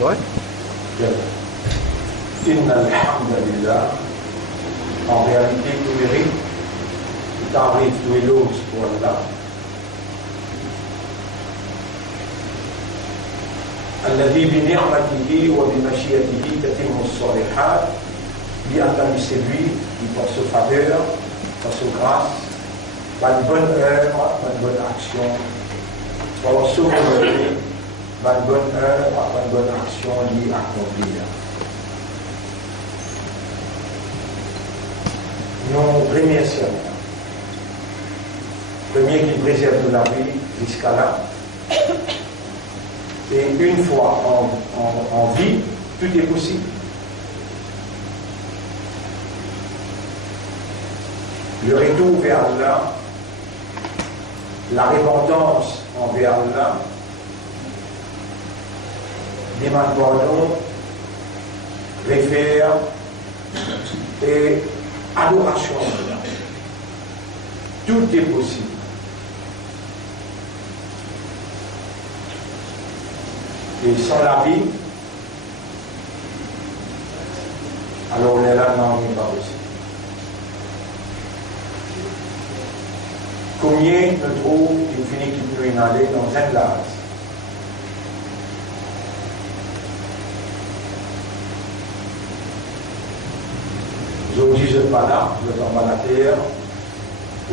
Ouais. Inna alhamdulillah, en réalité, tout mérite, tout arrive, tout éloge pour Allah. الذي بنعمته وبمشيئته تتم الصالحات, lui Allah c'est lui qui par sa faveur, par sa grâce, par une bonne œuvre, par une bonne action, par sa volonté, par une bonne œuvre, par une bonne action lui accomplir. Nous remercions premier qui préserve de la vie jusqu'à là. Et une fois en vie, tout est possible. Le retour vers Allah, la repentance envers Allah, demande pardon, réfère et adoration à Allah. Tout est possible. Et sans la vie, alors on est là, non, n'est pas possible. Combien de trouve une finit qui peut y aller dans un glace? Aujourd'hui, je ne suis pas là, je suis en bas de la terre,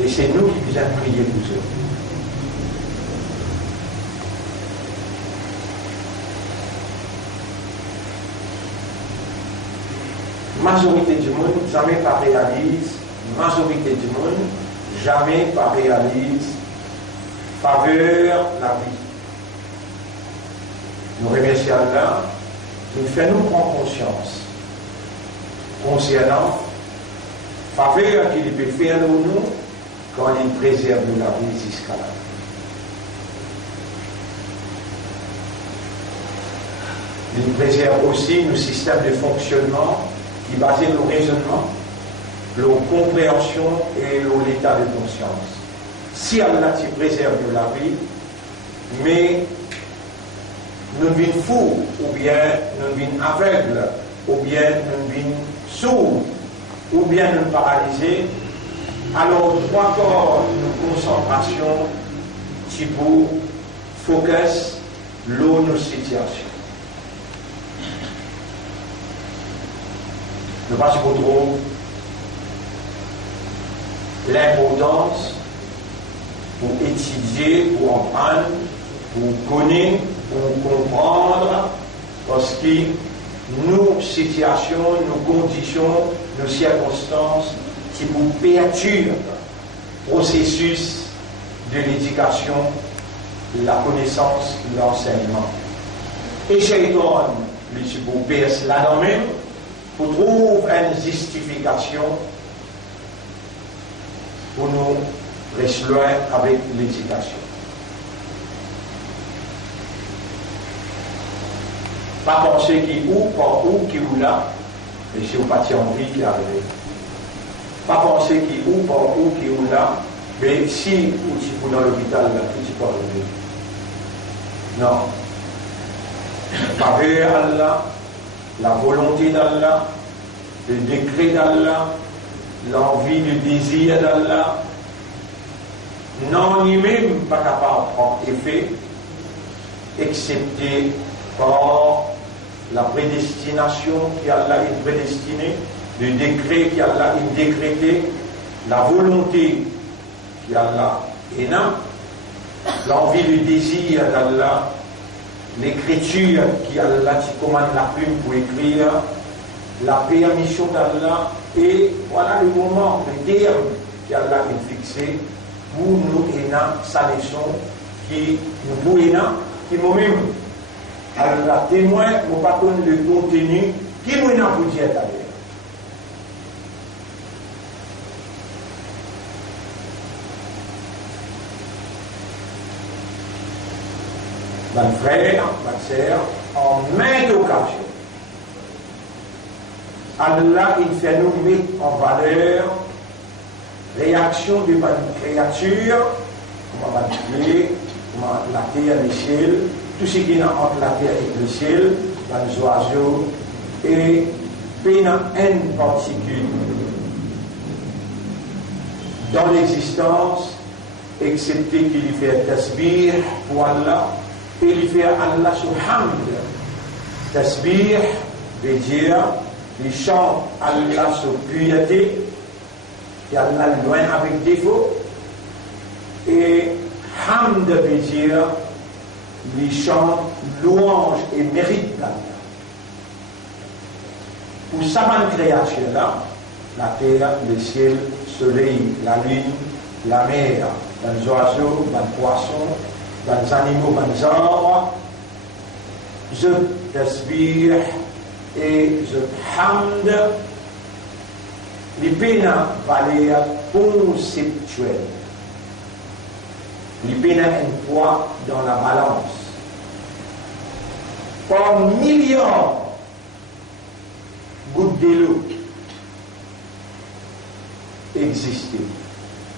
et c'est nous qui devons prier pour eux. Majorité du monde jamais pas réalise, majorité du monde jamais pas réalise faveur la vie. Nous remercions Allah, il fait nous prendre conscience concernant faveur qu'il peut faire de nous quand il préserve la vie jusqu'à là. Il préserve aussi nos systèmes de fonctionnement qui basent nos raisonnements, nos compréhensions et l'état de conscience. Si Allah te préserve de la vie, mais nous devenons fous, ou bien nous devenons aveugles, ou bien nous devenons sourds, ou bien nous paralysés, alors trois corps de concentration, type focus, nos situations. Ne pas trop trop l'importance pour étudier, pour apprendre, pour connaître, pour comprendre, parce que nos situations, nos conditions, nos circonstances, qui vous perturbent le processus de l'éducation, la connaissance, l'enseignement. Et Shaitan, lui, si vous perce là-dedans même, pour trouver une justification pour nous rester loin avec l'éducation. Pas penser qui ou, par où, qui ou là, et si vous partez en vie qui arrive. Pas penser qui ou, par où, qui ou là, mais si ou si vous dans l'hôpital, là, tout est pas arrivé. Non. Faveur Allah, la volonté d'Allah, le décret d'Allah, l'envie, le désir d'Allah, non lui-même pas capable de prendre effet, excepté par la prédestination qui Allah est prédestiné, le décret qui Allah est décrété, la volonté qui Allah est là, l'envie, le désir d'Allah, l'écriture qui Allah qui commande la plume pour écrire, la permission d'Allah et voilà le moment, le terme qu'Allah a fixé pour nous aider sa leçon qui nous pouvons qui nous-mêmes Allah témoin pour pas connaître le contenu qui nous a pour dire d'ailleurs. Mon frère, ma sœur, en maintes occasions, Allah, il fait nous mettre en valeur réaction de bonnes créatures, comme on va dire, comme la terre et le ciel, tout ce qui est entre la terre et le ciel, les oiseaux, et pénal une particule dans l'existence, excepté qu'il fait tasbih pour Allah, et il fait Allah sur hamd. Tasbih veut dire, il chante Allah sur pureté, et Allah loin avec défaut, et hamd veut dire, il chante louange et mérite d'Allah. Pour sa bonne création-là, la terre, le ciel, le soleil, la lune, la mer, les oiseaux, les poissons, les animaux, les arbres, je tasbih et je hamd, les peines valeurs conceptuelles. Les peines un poids dans la balance. Par milliards gouttes d'eau existent.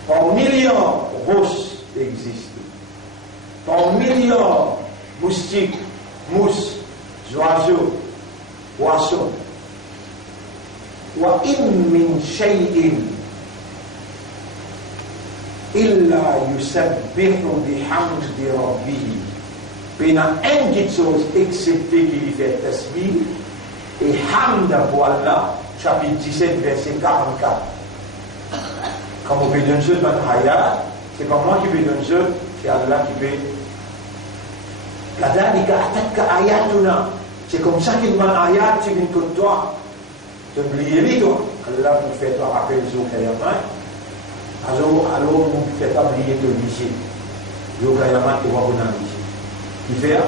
Par milliards rosses existent. Par milliards moustiques, mousses, oiseaux, poissons. Wa in min shay'in illa yusabbihu bihamdi rabbih. Pena une petite chose excepté qu'il fait tasbih et hamd pour Allah, chapitre 17, verset 44. Quand on peut donner ce dans l'ayat, c'est pas moi qui peux donner ce, c'est Allah qui peut. Kadhalika atatka ayatuna. C'est comme ça qu'il m'a ayat, c'est une contre toi. T'oubliez toi. Allah vous fait toi rappeler ce qu'il y a pas. Alors vous ne faites pas oublier de lycée. Le Kayaman qui va vous dans lycée. Qui fait,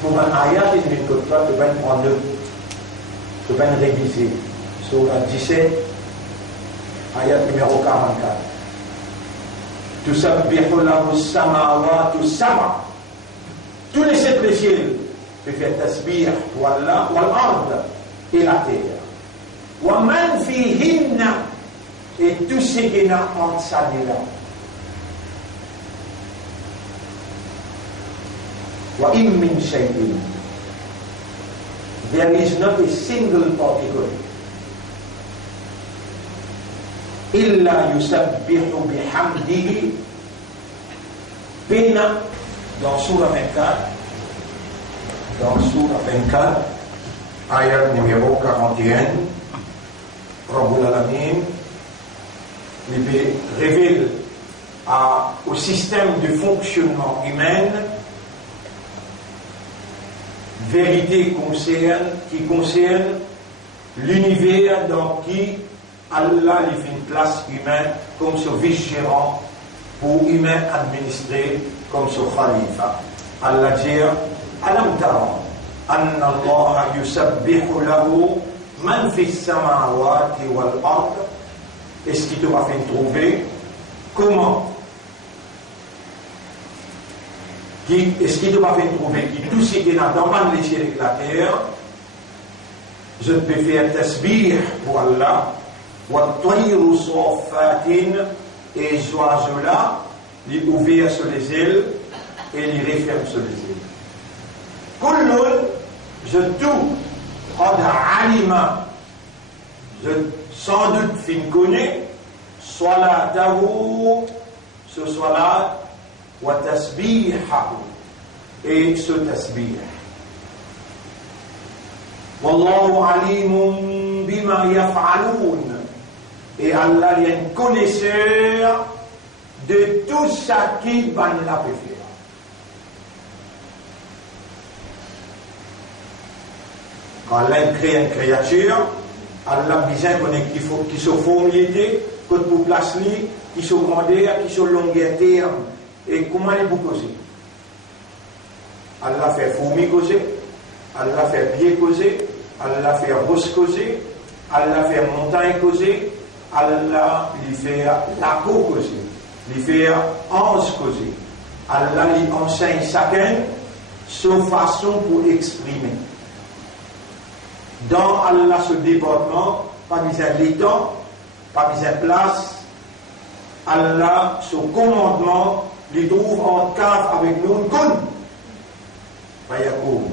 pour un ayat, il ne peut pas te mettre en œuvre, te mettre réviser. Sur la 17, ayat numéro 44. Tout ça, bihulahu samawatu sama. Tous les sept ciels peuvent faire tasbih pour Allah, wal ard et la terre. Wa man fihinna et tout ce qui est entre ça et là. وَإِن مِّن شَيْءٍ There is not a single particle إِلَّا يُسَبِّحُ بِحَمْدِهِ Pena dans Surah 24, ayat numéro 41, Rabbul Alamin révèle au système de fonctionnement humain vérité qui concerne l'univers dans qui Allah lui fait une place humaine comme ce vice-gérant pour humain administré comme ce khalifa. Allah dit Alam tara anna Allah yusabbihu lahu man fi samawati wal ard. Est-ce qu'il te va faire trouver comment est-ce qu'il doit faire trouver que tout ce qui est dans les cieux et la terre, je peux faire tasbih pour Allah, wa tayru safatin, et les oiseaux-là, les ouverts sur les ailes et les referment sur les ailes. Kullun, je tout, alima, je sans doute fin connais, salatahu, ce salat, wa tasbihahu et ce tasbih. Wallahu alimun bima yaf'alun. Et Allah est un connaisseur de tout ça qu'il va la faire. Quand Allah crée une créature, Allah a besoin qu'il soit formulé, pour placer, qu'il soit grandeur, qu'il soit longueur terme. Et comment il peut causer? Allah fait fourmi causer, Allah fait pied causer, Allah fait roche causer, Allah fait montagne causer, Allah lui fait la peau causer, lui fait ange causer. Allah lui enseigne chacun sa façon pour exprimer. Dans Allah ce département, pas besoin d'étang, pas besoin de place. Allah, ce commandement, les trouve en cave avec nous, kun. Fayakoum.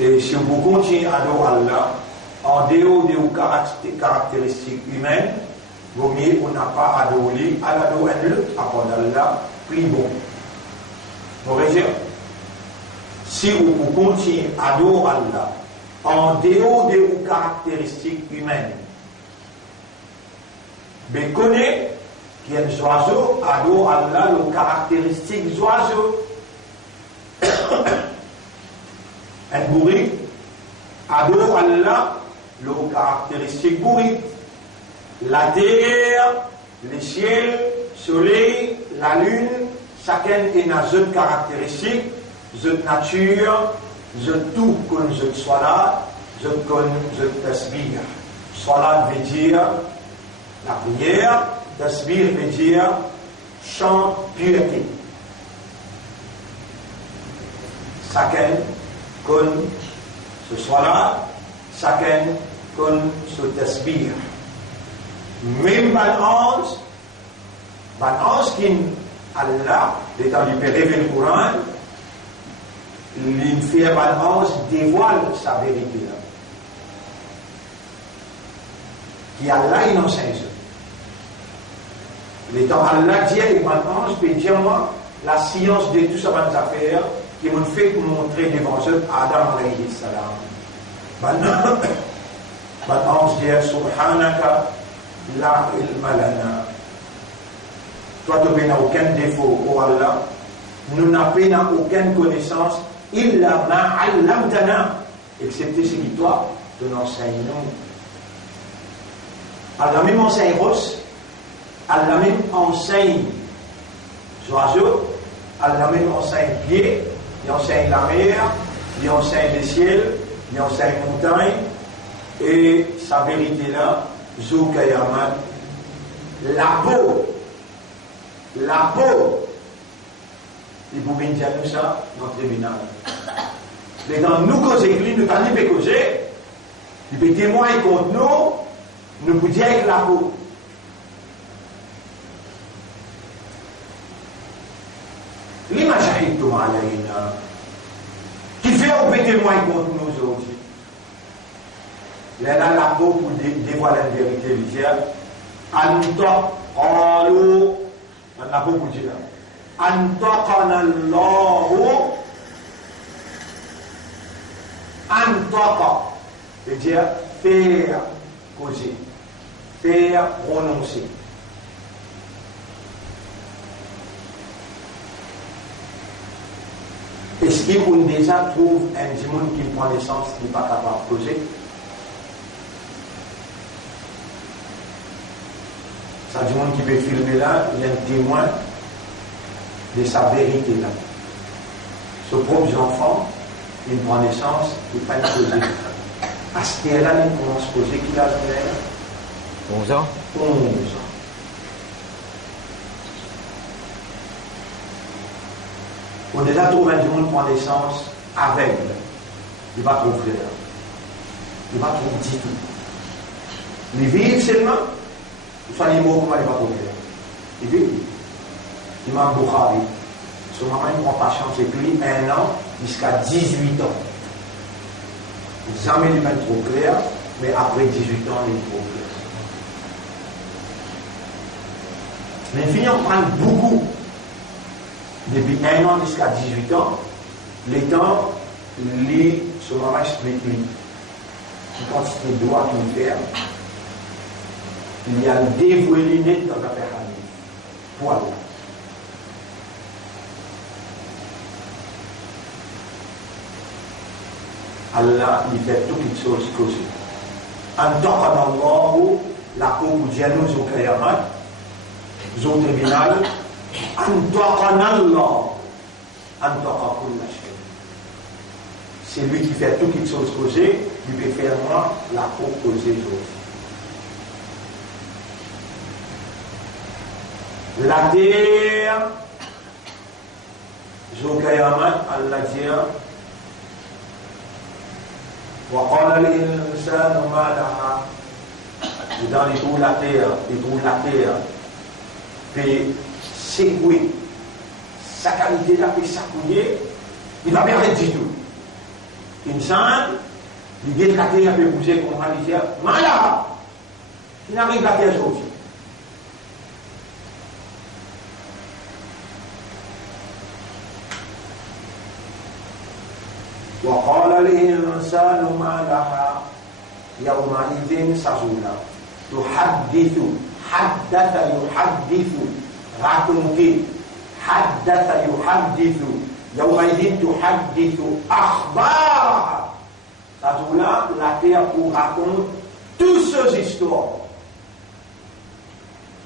Et si vous continuez à adorer Allah, en dehors des caractéristiques humaines, vaut mieux on n'a pas adoré, à l'adorer un autre, après Allah, plus bon. Mauvais. Si vous continuez à adorer Allah, en dehors des caractéristiques humaines, mais connaît qu'il y a des oiseaux, adore Allah, les caractéristiques des oiseaux. Un bourri adore Allah, les caractéristiques bourri. La terre, le ciel, le soleil, la lune, chacun est dans une caractéristique, une nature, tout comme je sois là, je comme je tasbih. Salat veut dire la prière, tasbih veut dire chant pureté. Chacun comme ce salat, chacun comme ce tasbih. Même balance qui Allah, l'étant du révéler le Coran, l'infirme balance dévoile sa vérité là. Qui Allah il enseigne. L'étant Allah dit et maintenant je peux dire moi la science de tout ça dans les affaires qui m'ont fait montrer devant eux Adam alayhi salam. Maintenant je dis subhanaka la ilma lana. Toi tu n'as aucun défaut pour Allah. Nous n'avons aucune connaissance illa ma allamtana, excepté ce qui toi te l'enseigne nous. Allah même enseigne Ross, Allah même enseigne oiseaux, Allah même enseigne pied, il enseigne la mer, il enseigne le ciel, il enseigne la montagne, et sa vérité là, Zoukayaman, la peau, il vous vient dire nous ça dans le tribunal. Mais dans nous causer, nous t'en pas causer, il peut témoigner contre nous vous dire avec la peau. L'image est tout mal qui fait on peut témoigner contre nous aujourd'hui. Là, la peau pour dévoiler la vérité, il dit Anta, Allo, la peau pour dire Antaqana Allahu, Antaqa, veut dire faire causer, faire prononcer. Est-ce qu'on déjà trouve un démon qui prend naissance, qui n'est pas capable de causer? Ça, du monde qui peut filmer là, il y a un témoin de sa vérité là. Ce propre enfant, il prend naissance, il ne peut pas causer. À ce là il commence à causer qu'il a 11 ans. 11 ans. On déjà trouve un monde prend naissance aveugle. Il va trouver là. Il va trouver du tout. Il vit seulement. Il fait les mots comment il va trouver là. Il vit. Imam Bukhari. Son maman il prend patience avec lui 1 an jusqu'à 18 ans. Jamais il va être trop clair, mais après 18 ans il est trop clair. Mais il finit en prendre beaucoup. Depuis 1 an jusqu'à 18 ans, les temps, son maman explique lui. Une quantité de doigts qu'il fait, il y a le dévoué l'inné dans la famille. Voilà. Allah, il fait toutes les choses que c'est. En tant qu'Allah, la cour de Dieu nous au Kayamat, au tribunal, c'est lui qui fait toutes les choses causées, il peut faire moi la peau causée chose. La terre, Zokayaman, Allah dit, وقال الإنسان ما لها. Et dans les trous de la terre, fait secouer. Sa qualité là fait s'accouiller, il va bien être du tout. Insan, l'idée de la terre peut bouger comme on dit, malade. Il n'arrive pas à terre aujourd'hui. وقال الإنسان ما لها يومئذ سجولا تحدث حدث يحدث raconter حدث يحدث يومئذ تحدث أخبارها سجولا la terre pour raconter toutes ces histoires.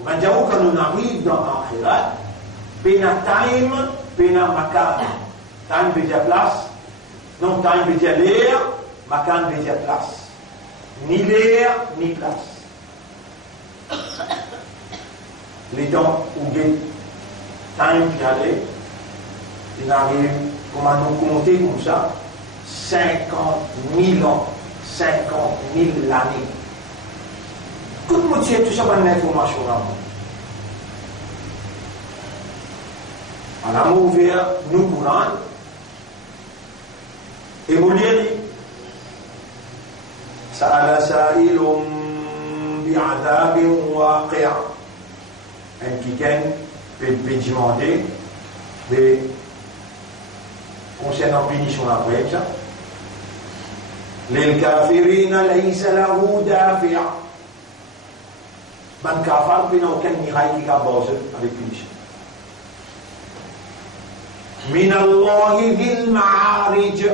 Quand on arrive dans l'akhirat, pena time, pena makan. Time veut dire place. Non, time veut dire l'air, makan veut dire place. Ni l'air, ni place. Les temps où il time qui allait, il arrive, comment nous compter comme ça, 50 000 ans, 50 000 années. Tout le monde tout ça par l'information là. On a ouvert nous Coran et vous lire سأل سائل بعذاب واقع. Un quelqu'un peut demander concernant punition après ça. للكافرين ليس له دافع. Man kafar n'a aucun miracle qui a basé avec punition. Min Allah dhil ma'arij.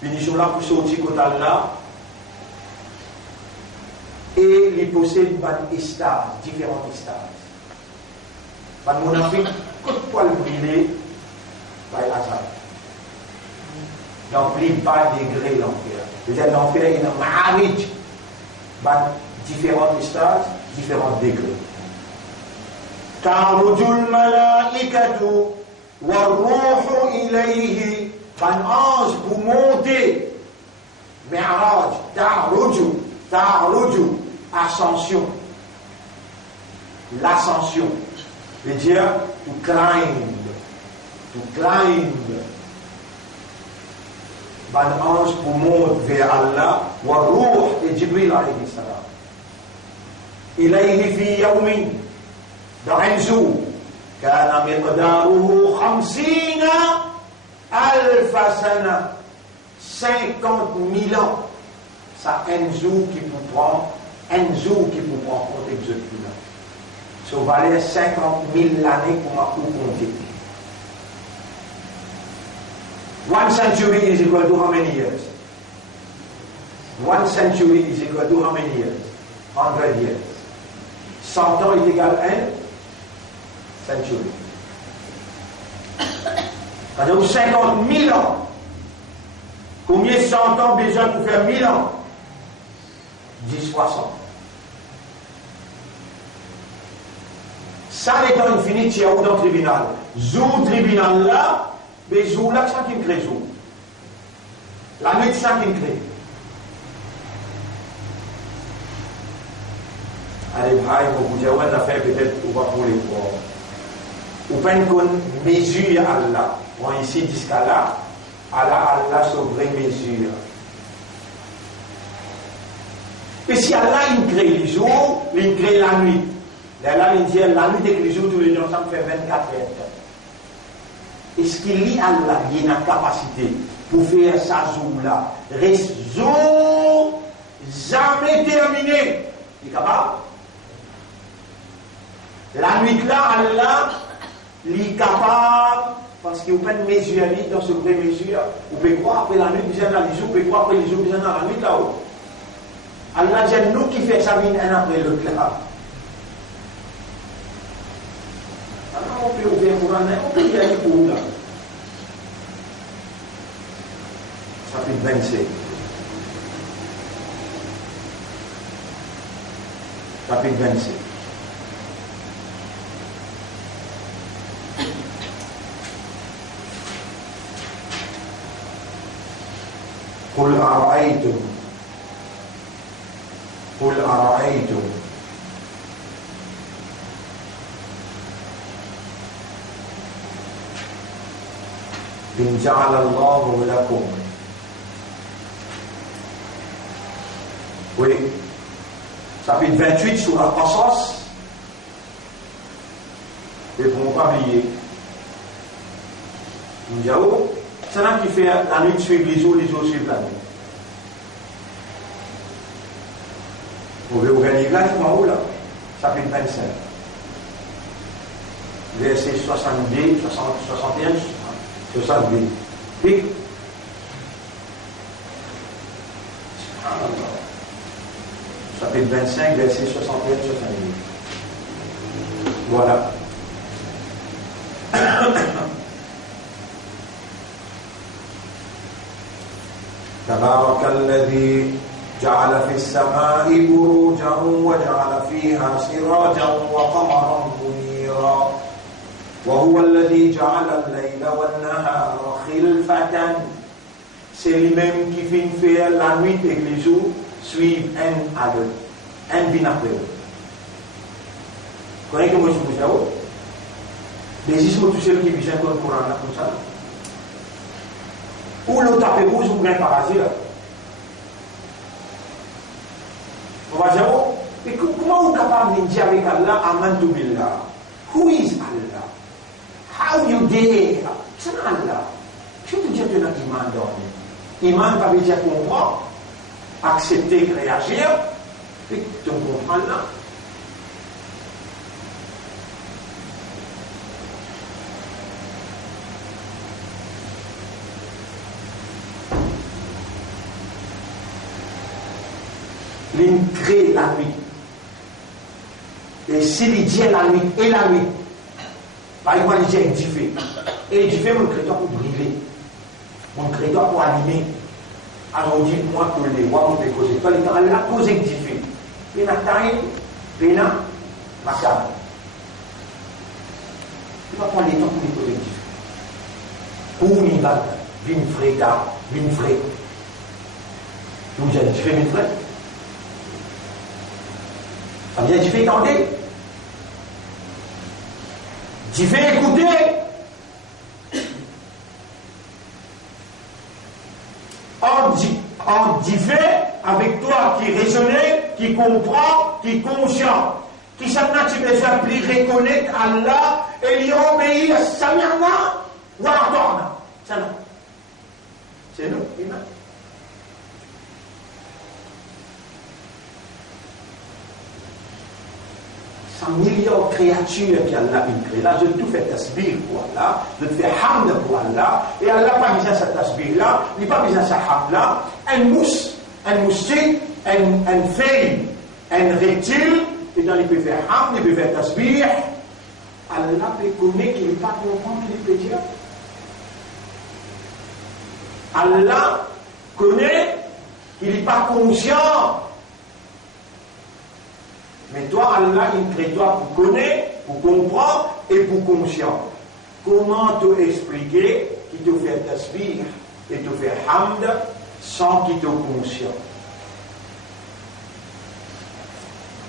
Punition là pour sortir côté Allah. Et il possède des stades, différents stades. Man monafik, coup de poil brûlé, par hasard. Dans plus bas degré l'enfer. C'est-à-dire l'enfer est un ma'arij. Différents stades, différents degrés. تعرج الملائكة والروح إليه. Un ange pour monter. Mi'raj, ta'ruju, ascension. L'ascension veut dire to climb. Un ange pour monter vers Allah. Wa ruh et Jibril alayhi salam. إليه في يوم دعنزو كان مقداره 50,000 سنة 50 000 ans. Ça un jour qui vous prend compte exactement. Ça valait 50 000 années pour ma compter. 1 century is equal to how many years? 1 century is equal to how many years? 100 years. 100 ans est égal à 1 century. Donc 50 000 ans. Combien 100 ans besoin pour faire 1000 ans? 10 fois 100. Ça n'est pas infini, c'est où dans le tribunal. Zou tribunal là, mais zou là, ça qui me crée zou. La nuit, ça qui me crée. Allez, vous dire, on a fait peut-être pour les pauvres. Ou pas qu'on mesure Allah. Bon, ici, jusqu'à là, Allah sur vraie mesure. Et si Allah, il crée les jours, il crée la nuit. Allah, il dit, la nuit et les jours, tous les gens, ça me fait 24 heures. Est-ce qu'il lit Allah, il a une capacité pour faire ça jour-là? Reste jour, jamais terminé. Il est capable? La nuit là, Allah, il est capable, parce qu'il n'y a pas de mesure dans ce vraie mesure. Vous pouvez croire après la nuit, vous êtes dans les jours, vous pouvez croire après les jours, vous êtes dans la nuit là-haut. Allah dit, nous qui faisons ça un après l'autre là. Alors on peut ouvrir pour un an, on peut y aller pour où là? Chapitre 27. Chapitre 27. قل أرأيتم إن جعل الله لكم. Oui, chapitre 28 sur la croissance. Et pour ne pas oublier, c'est là qui fait la nuit suivre les jours suivent la nuit. Vous pouvez ouvrir là, en haut là, chapitre 25, verset 70, 61, 70. Puis, chapitre 25, verset 61, 70. Voilà. تبارك الذي جعل في السماء بروجا وجعل فيها سراجا وقمرا منيرا وهو الذي جعل الليل والنهار خلفة. C'est lui-même qui fait faire la nuit et les jours suivent un à l'autre, un bin après l'autre. Vous connaissez comment je vous dis? Les ismes tout seuls qui visent un peu le Coran comme ça. Ou le tapé rouge ou bien parasite. On va dire, mais comment vous êtes capable de dire avec Allah, Amantu Billah? Who is Allah? How you dare? C'est Allah. Je te dis que tu as iman dormi. Iman, ça veut dire comprendre, accepter, réagir, et tu comprends là. Il crée la nuit. Et s'il dit la nuit et la nuit, par exemple, il dit édifié. Et édifié, mon créateur pour briller. Mon créateur pour animer. Alors, dites-moi que les rois m'ont causé. Pas les temps, la cause édifiée. Il a taille, il a macabre. Il va prendre les temps pour les causes édifiées. Pour une balle, d'une frère, d'une frère. Vous avez édifié, mes frères? Ça vient du fait entendre, du fait écouter, en du fait avec toi qui raisonne, qui comprend, qui est conscient, qui s'en a tu besoin de reconnaître Allah et lui obéir à sa mère ou à la torne. C'est nous, imaan. Sans millions de créatures qu'Allah a créées. Là, je tout fais tasbih pour Allah, je te fais hamd pour Allah, et Allah n'a pas besoin de cette tasbih-là, il n'a pas besoin de cette hamd-là. Un moustique, un feuille, un reptile, et dans il peut faire hamd, il peut faire tasbih. Allah peut connaître qu'il n'est pas content qu'il peut dire. Allah connaît qu'il n'est pas conscient. Mais toi, Allah, il crée toi pour connaître, pour comprendre et pour conscient. Comment te expliquer qu'il te fait tasbih et te fait hamd sans qu'il te conscient?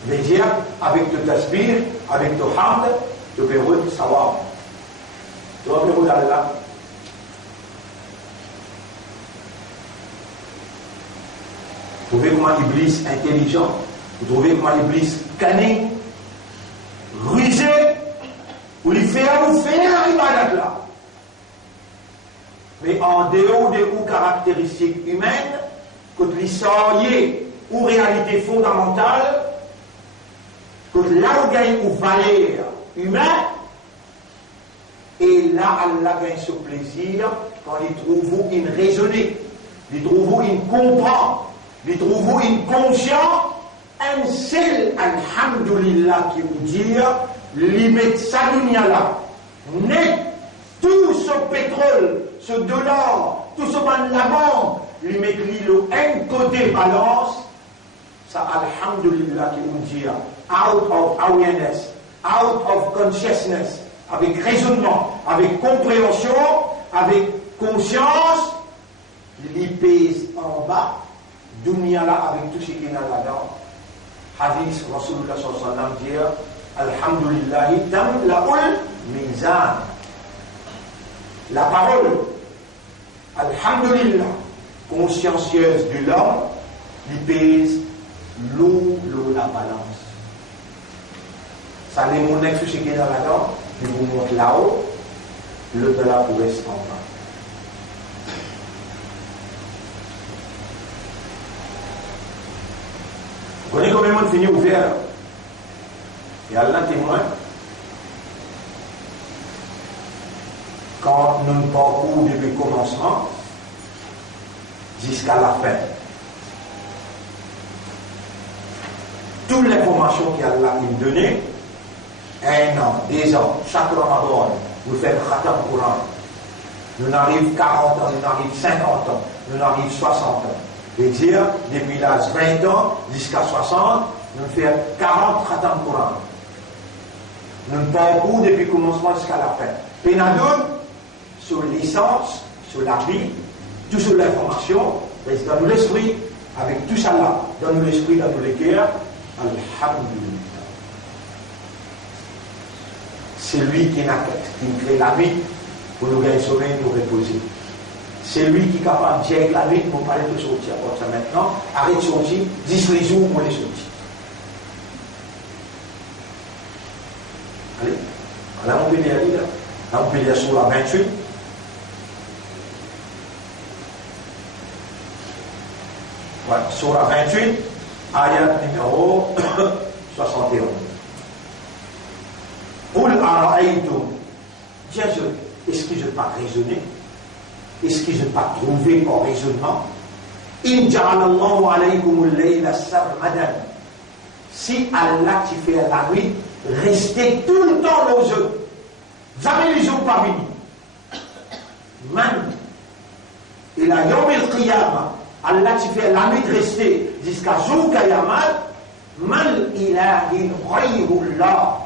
Mais dire, avec ton tasbih, avec ton hamd, tu peux route savoir. Tu vas route Allah. Vous trouvez comment Iblis intelligent? Vous trouvez comment Iblis cané, rusé, ou lui faire ibadat là. Mais en dehors des caractéristiques humaines, que lui soyez ou réalité fondamentale, que là où gagne ou valeur humaine, et là Allah gagne ce plaisir quand il trouve une raisonnée, il trouve une comprend, il trouve une conscience. Un seul alhamdulillah qui vous dit, limite sa dunya là, net tout ce pétrole, ce dollar, tout ce ban de la banque, limite le un côté balance, ça alhamdulillah qui vous dit, out of awareness, out of consciousness, avec raisonnement, avec compréhension, avec conscience, il pèse en bas, dunya là avec tout ce qu'il y a là-dedans. Hadith Rasulullah sallallahu alayhi wa sallam dit Alhamdulillah, tamla'ul mizan. La parole, Alhamdulillah, consciencieuse de l'homme, il pèse l'eau, la balance. Ça les monnaie tout ce qui est dans là-dedans, il vous montre là-haut, le dollar pour rester en bas. Vous connaissez combien de monde finit ouvert? Et Allah témoin. Quand nous parcourons depuis le commencement jusqu'à la fin, toute l'information qu'Allah nous donnait, 1 an, 2 ans, chaque Ramadan, vous faites le khatam Coran. Nous arrivons 40 ans, nous arrivons 50 ans, nous arrivons 60 ans. Et dire, depuis l'âge 20 ans jusqu'à 60, nous faisons 40 khatam Coran. Nous parcourons depuis le commencement jusqu'à la fin. Pénadoun, sur l'essence, sur la vie, tout sur l'information, dans l'esprit, avec tout ça là, dans l'esprit, dans le cœur, Alhamdulillah. C'est lui qui crée la nuit pour nous gagner sommeil, pour reposer. C'est lui qui est capable de dire la nuit pour parler de sortir. Comme ça maintenant, arrête de sortir, 10 les jours pour les sortir. Allez, là on peut lire là. Là on peut lire sur la 28. Voilà, sur la 28, ayat numéro 61. Qul ara'aytum. Tiens, est-ce que je n'ai pas raisonné? Est-ce que je n'ai pas trouvé en raisonnement? In ja'alallahu alaykumul layla sarmadan. Si Allah qui fait la nuit, restez tout le temps aux œufs. Jamais les jours pas venus. Man, il a yom el-qiyamah. Allah qui fait la nuit rester jusqu'à jour Kayamat. Man ilahin ghayrullah.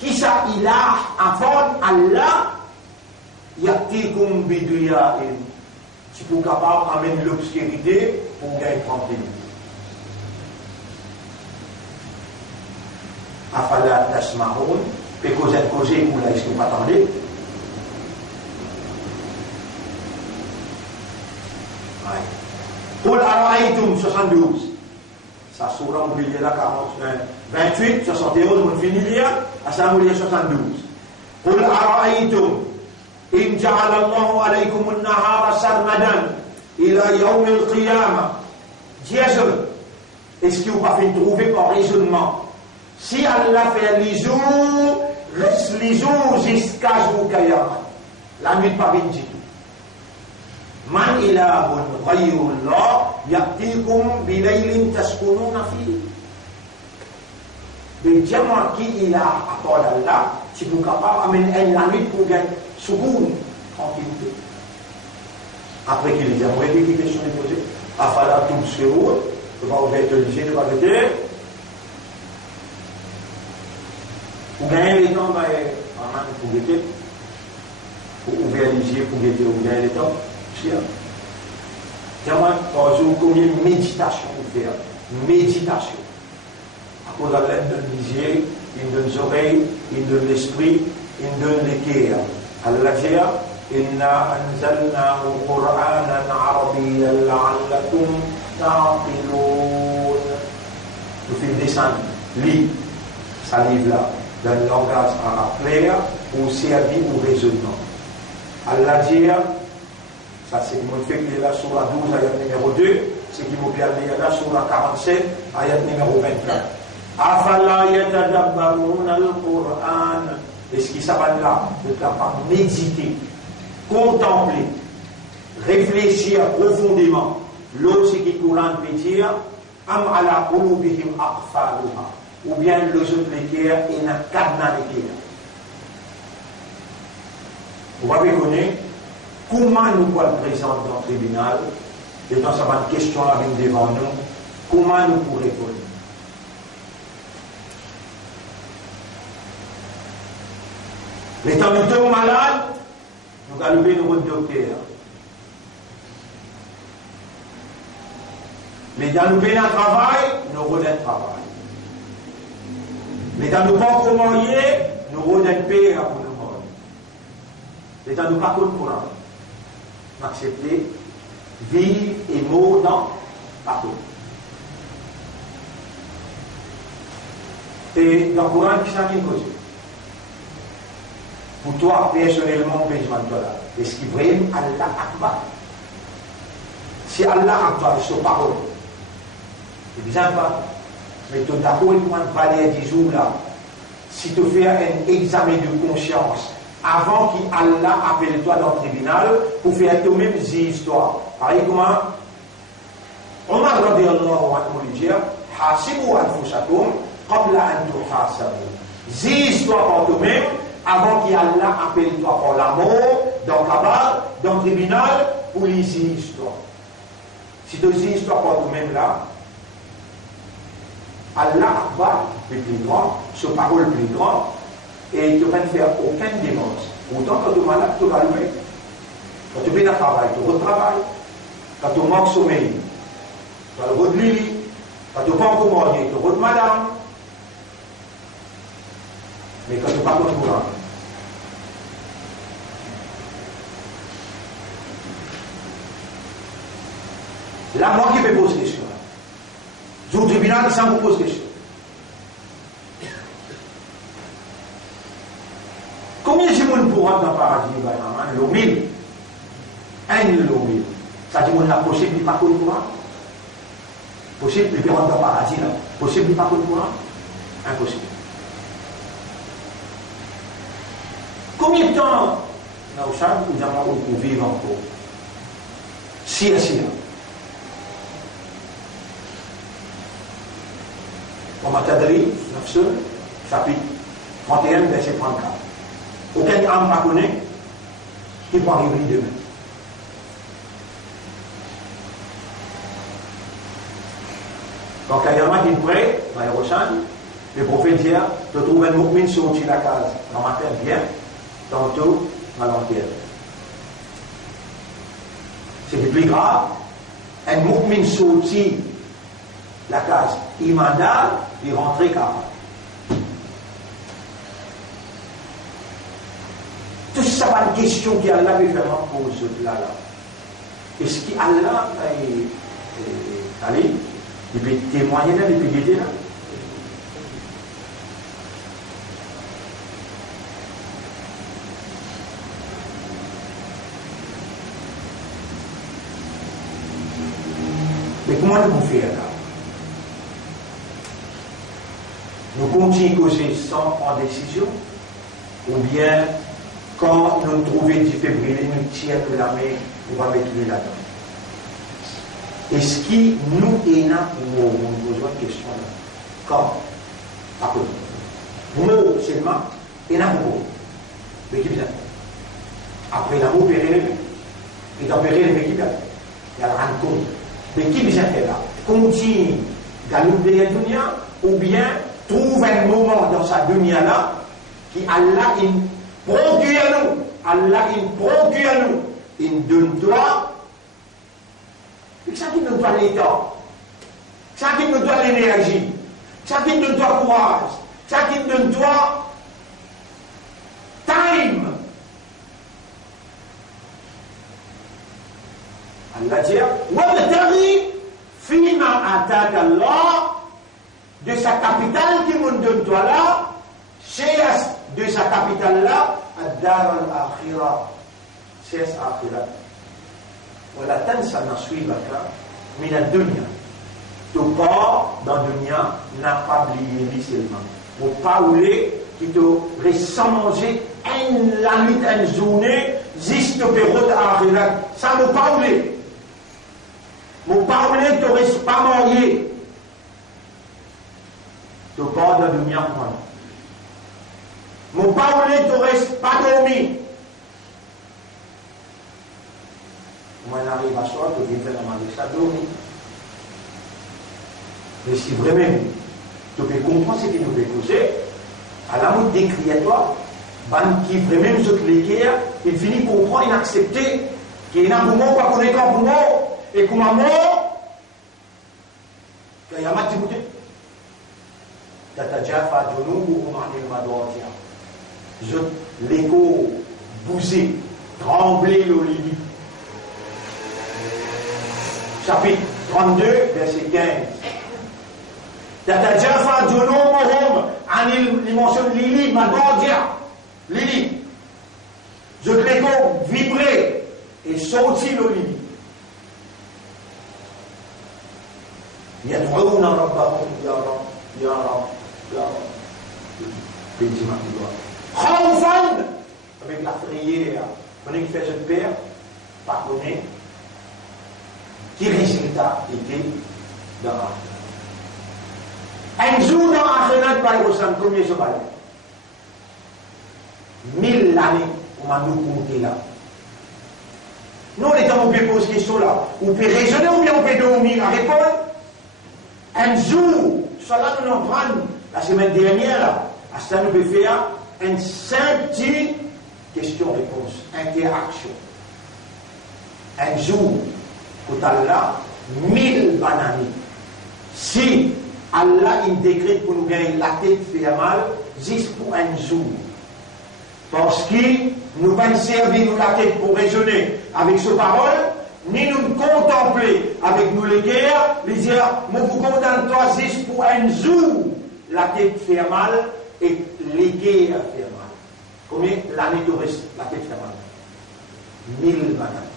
Qui ça ilah avant Allah? Yatikum biduya'in. Si vous êtes capable d'amener l'obscurité pour gagner 30 minutes. Afala tasma'un. Et causez, vous là, est-ce que vous m'attendez? Qul ara'aytum 72. Ça sera on peut lire là 28, 71, on finit lire, à ça on lit 72. Qul ara'aytum in ja'ala Allahu alaykum an-nahara sarmadan ila yawm al-qiyamah. Jésus, est-ce que vous pas fait trouver par raisonnement? Si Allah fait les jours jusqu'à jour Qiyamah, la nuit pas vite du tout. Man ilahun ghayrullah ya'tikum bilaylin taskununa fihi. Le diamant qui ilah à part d'Allah, si vous êtes capable d'amener la nuit pour gagner soukoun, tranquillité. Après qu'il les a envoyé, des questions posées. Afala tubsirun, ne pas ouvrir le lycée, ne pas arrêter. Vous gagnez les temps, pour guetter. Pour ouvrir les yeux, pour guetter, vous gagnez les temps. Diamant, par jour, combien de méditation vous faites? Méditation. À cause de l'aide de l'isier, il donne les oreilles, il donne l'esprit, il donne les cœurs. Allah dit, Inna anzalnahu Qur'anan Arabiyyan la'allakum ta'qilun. Nous faisons descendre, lit, ça livre là, dans le langage arabe clair, pour servir au raisonnement. Allah dit, ça c'est qui me fait qu'il est là sur la 12, ayat numéro 2, c'est qui me permet là sur la 47, ayat numéro 24. Afala yatadabbaruna al-Qur'an. Est-ce qu'il s'appelle là de capable méditer, contempler, réfléchir profondément. L'autre c'est qui Coran peut dire am ala qulubihim aqfaluha, ou bien les autres les cœurs et n'a cadenas les cœurs. Vous m'avez connu comment nous pouvons le présenter dans le tribunal, et dans ça va une question là devant nous, comment nous pourrons répondre? Les temps nous sommes malades, nous allons lever nos docteurs. Mais dans le pays de travail, nous redonnons travail. Mais dans le banque au moyen, nous redonnons paix pour le monde. Mais dans le parcours courant, nous acceptons vivre et mourir dans le parcours. Et dans le Coran, qui s'en est causé? Pour toi, personnellement, est-ce qu'il vraiment Allah Akbar? Si Allah Akbar, c'est parole, c'est bien pas. Mais tu es d'accord avec moi de valer 10 jours là. Si tu fais un examen de conscience avant qu'Allah appelle toi dans le tribunal pour faire toi-même des histoires. Pareil comment Omar radiyallahu anhu lui dit Hasibu anfusakum qabla an tuhasabu. Des histoires par toi-même avant qu'Allah appelle toi pour la mort, dans le cabal, dans le tribunal pour les histoires. Si tu dis histoires par toi-même là, Allah Akbar, le plus grand, ce parole le plus grand, et tu ne peux faire aucun démence. Autant quand tu es malade, tu vas lever. Quand tu fais un travail, tu retravailles. Quand tu manques sommeil, tu vas le redlire. Quand tu pas encore marié, tu redis madame. Mais quand tu pas contre courant, là, moi qui me pose question. Au tribunal, ça vous pose question. Combien de gens pour rentrer dans le paradis? L'eau mille. Un l'eau mille. Ça dit qu'on a possible de pas contre courant. Possible de rentrer dans le paradis là. Possible de pas contre courant. Impossible. Combien de temps nous avons pour vivre encore? Si. On m'a tadri, chapitre 31, verset 34. Aucun âme ne connaît qui peut arriver demain. Donc, il y a un qui est prêt, le prophète dit, tu trouves un mu'min sur la case, dans ma terre bien, tantôt, à l'enterre. C'est le plus grave, un mu'min sur la case imaan, il rentrait capable. Tout ça, c'est une question qu'Allah veut faire pose là. Est-ce qu'Allah, allez, il peut témoigner là, il peut guider là? Mais comment nous pouvons faire là? Nous continuons à causer sans prendre décision, ou bien quand nous trouvons du février, nous tirons de la main, on va mettre là-dedans. Est-ce qu'il nous est là pour nous poser une question là? Quand? À cause. Mot seulement, et là pour vous. Mais qui vient? Après l'amour, périr, et dans périr, mais qui vient? Il y a la rencontre. Mais qui vient là? Continue galoper la dunya, ou bien trouve un moment dans sa dunya là qui Allah il procure à nous, Allah il procure à nous, il donne-toi, ça qui nous donne l'état, ça qui nous donne l'énergie, ça qui nous donne courage, ça qui nous donne time. Allah dit, wabtaghi fima ataka Allah, de sa capitale qui nous donne toi là, chez de sa capitale là, ad-dar al-akhirah, c'est akhirah. Voilà, tansa naswibaka min ad-dunya. Tu pars dans le dunya, n'a pas oublié lui seulement. Au pas oublier qui te reste sans manger la nuit, une journée, juste te période akhirah. Ça ne pas oublier. Mon pas oublier, tu reste pas marié. Tu pars dans le dunya pour moi. Mon parole ne reste pas dormi. Moi, j'arrive à soir, je viens faire la manger, ça dormi. Mais si vraiment, tu peux comprendre ce que nous devons causer, à la mode décrit à toi, qui vraiment nous cliquer, il finit par comprendre et accepter qu'il y a un moment, pas qu'on est comme moi, et comme moi, Il y a ma écouté. Tatajafa junubuhum anil madaji'a. Je l'écho bousé, tremblé le lit. Chapitre 32, verset 15. Tatajafa junubuhum anil, il mentionne Lili, madaji'a. Lili. Je l'écho vibrer et sortir le lit. يدعون ربهم يا رب يا رب يا رب خوفا avec la prière. On est qui fait ce père pardonner qui résultat était dans un jour dans Akhirat par exemple combien je parle 1000 années on m'a nous compté là. Nous les temps on peut poser question là on peut raisonner ou bien on peut dormir à répondre. Un jour, cela nous en prend la semaine dernière, là, à ça nous peut faire une simple question-réponse, interaction. Un jour, pour Allah, 1000 bananes. Si Allah il décrète pour nous gagner la tête fait mal, juste pour un jour. Parce que nous va servir nous la tête pour raisonner avec ce parole, ni nous contempler avec nous les guerres, les dire, moi vous contente toi juste pour un jour, la tête fait mal et les guerres fait mal. Combien l'année de reste, la tête fait mal 1000 bananes.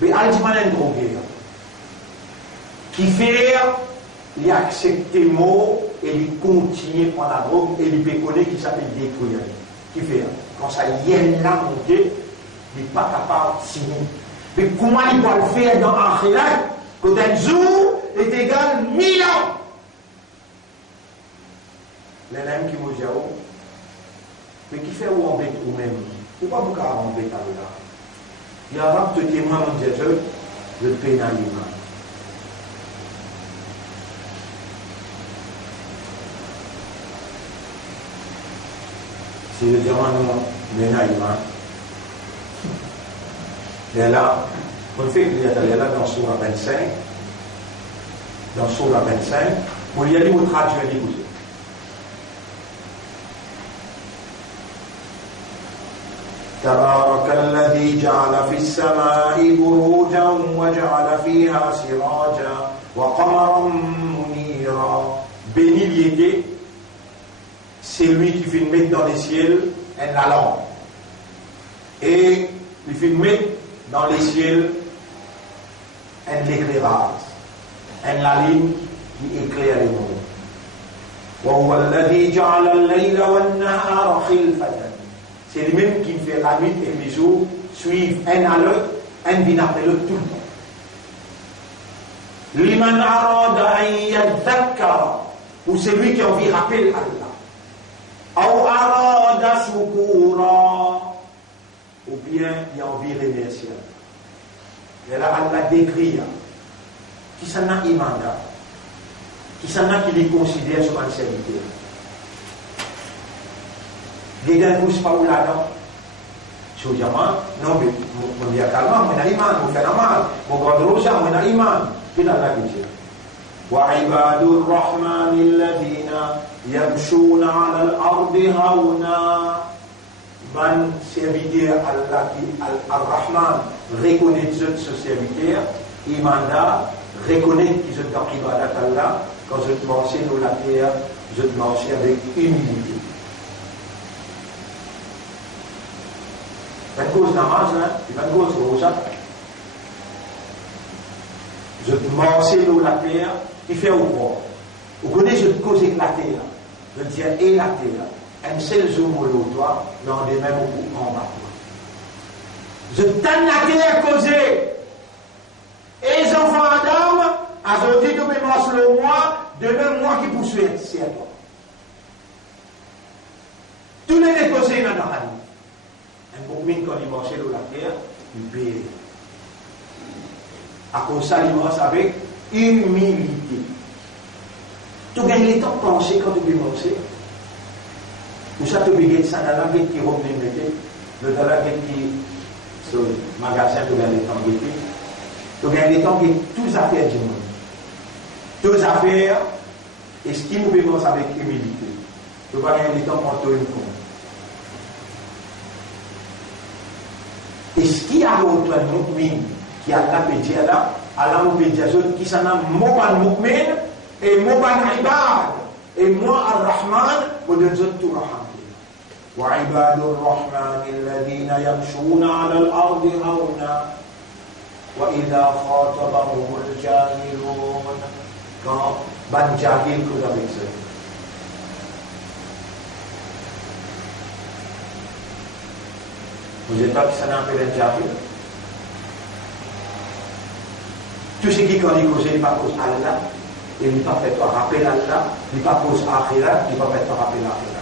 Mais Aldiman est une grosse guerre qui fait, il accepte les mots et il continue par la drogue et il peut connaître qui s'appelle détruire. Qui fait, quand ça y est là monté, il n'est pas capable de signer. Mais comment il doit le faire dans Akhirat quand un jour est égal 1000 ans? Les mêmes qui m'ont dit, mais qui fait où embête ou même? Pourquoi vous embêtez là? Il y a un petit témoin de Jésus, le pénaliment. C'est le diamant de pénaliment. Il est là, on fait qu'il est là dans Sourate 25, dans Sourate 25, pour y aller au traduire l'écoute. تبارك الذي جعل في السماء بروجا وجعل فيها سراجا وقمرا منيرا. Béni l'était, c'est lui qui fait mettre dans les ciels un lampe. Et il fait mettre dans les ciels un éclairage, un ligne qui éclaire les mondes. وهو الذي جعل الليل والنهار خلفة. C'est lui-même qui fait la nuit et les jours suivent un à l'autre, un vient après l'autre tout le temps. Liman arada an yadhakkara, ou celui qui a envie de rappeler Allah. Ou arada shukura, ou bien il a envie de remercier. Et là, Allah décrit qui s'en a imanda, qui s'en a qui les considère comme un serviteur. Les gars ne poussent pas où là-dedans. Je vous dis, non, mais on dit à calmement, on a iman, on fait la mal, on va de l'ocean, on a iman. Puis Allah dit, وعباد الرحمن الذين يمشون على الأرض هونا. Man serviteur Allah qui Al-Rahman reconnaît ce serviteur, Imanda reconnaît qu'ils sont dans l'ibadat Allah, quand je te mentionne nous la terre, je te mentionne avec humilité. Pas de cause namaz, pas de cause rosa. Je te mentionne nous la terre, qui fait au quoi? Vous connaissez cette cause avec la terre, je dis et la terre. Un seul jour au toi, dans des mêmes en bas. Je t'aime la terre causée. Et les enfants Adam, à côté de mes manches le mois, de même moi qui poursuis, c'est à toi. Tous les déposés dans la vie. Un bourmin, quand il marchait dans la terre, il paye. À cause de ça, il mange avec humilité. Tu gagnes le temps de penser quand tu peux manger. Ou ça te béguette ça dans la guette qui roule les métiers, le dans la guette qui, ce magasin, tu gagnes les temps guetté, tu gagnes les temps qui tous affaires du monde. deux affaires, et ce qui nous commence avec humilité. Je ne vais pas gagner du temps pour tout le monde. Et ce qui a retenu un mu'min, qui a la pédia là, Allah nous pédia qui s'en a moban mu'min, et moban ibad, et moi ar-Rahman, vous donne tout rahman. وعباد الرحمن الذين يمشون على الأرض هونا وإذا خاطبهم الجاهلون quand ban jahil que avec ça. Vous n'êtes pas qui s'en appelle un jahil? Tout ce qui quand il cause, il pas cause Allah, et il pas fait toi rappeler Allah, il pas cause Akhirat, il pas fait toi rappeler Akhirat.